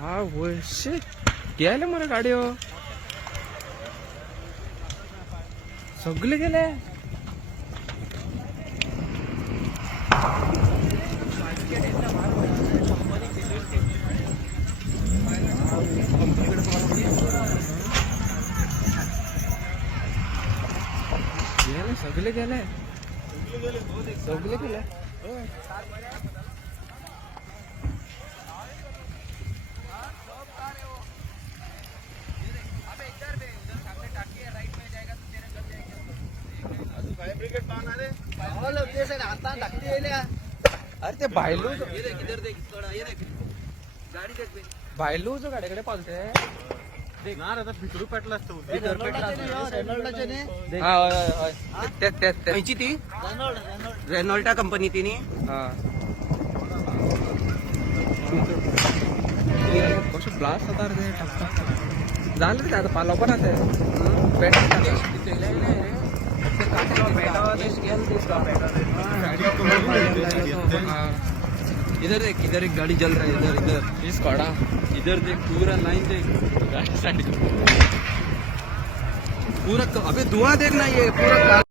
हा वैसे गेले मला गाडी हो सगळे गेले गेले सगळे गेले सगळे गेले अरे ते बायलू बायलूच गाडीकडे पालते भितरू पेटला असतो त्याची ती रेनॉल्टा कंपनी तिने हा कसं ब्लास्ट होता रे झालं रे आता पाला पण आता इधर देख इधर एक गाड़ी जल रहा है इधर इधर इस कड़ा इधर देख पूरा लाइन देख पूरा अबे धुआं देखना ये पूरा